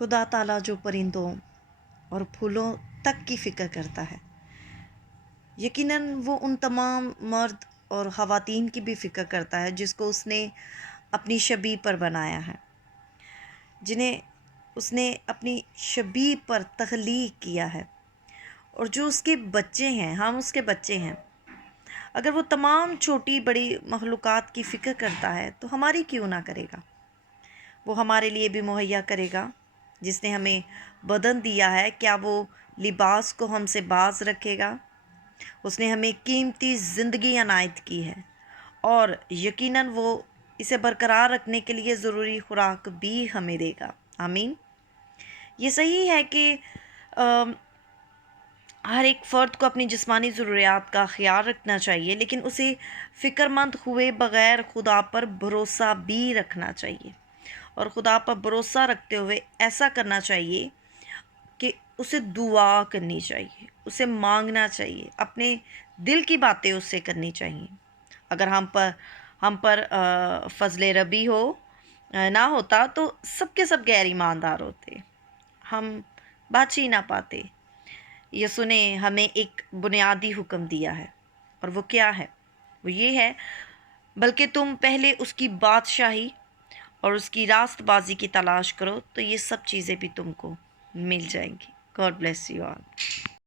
خدا تعالیٰ جو پرندوں اور پھولوں تک کی فکر کرتا ہے، یقیناً وہ ان تمام مرد اور خواتین کی بھی فکر کرتا ہے جس کو اس نے اپنی شبیہ پر بنایا ہے، جنہیں اس نے اپنی شبیہ پر تخلیق کیا ہے، اور جو اس کے بچے ہیں، ہم اس کے بچے ہیں۔ اگر وہ تمام چھوٹی بڑی مخلوقات کی فکر کرتا ہے تو ہماری کیوں نہ کرے گا؟ وہ ہمارے لیے بھی مہیا کرے گا۔ جس نے ہمیں بدن دیا ہے، کیا وہ لباس کو ہم سے باز رکھے گا؟ اس نے ہمیں قیمتی زندگی عنایت کی ہے، اور یقیناً وہ اسے برقرار رکھنے کے لیے ضروری خوراک بھی ہمیں دے گا۔ آمین۔ یہ صحیح ہے کہ ہر ایک فرد کو اپنی جسمانی ضروریات کا خیال رکھنا چاہیے، لیکن اسے فکر مند ہوئے بغیر خدا پر بھروسہ بھی رکھنا چاہیے، اور خدا پر بھروسہ رکھتے ہوئے ایسا کرنا چاہیے کہ اسے دعا کرنی چاہیے، اسے مانگنا چاہیے، اپنے دل کی باتیں اس سے کرنی چاہیے۔ اگر ہم پر فضل ربی نہ ہوتا تو سب کے سب غیر ایماندار ہوتے، ہم بچ ہی نہ پاتے۔ یسوع نے ہمیں ایک بنیادی حکم دیا ہے، اور وہ کیا ہے؟ وہ یہ ہے، بلکہ تم پہلے اس کی بادشاہی اور اس کی راست بازی کی تلاش کرو تو یہ سب چیزیں بھی تم کو مل جائیں گی۔ God bless you all.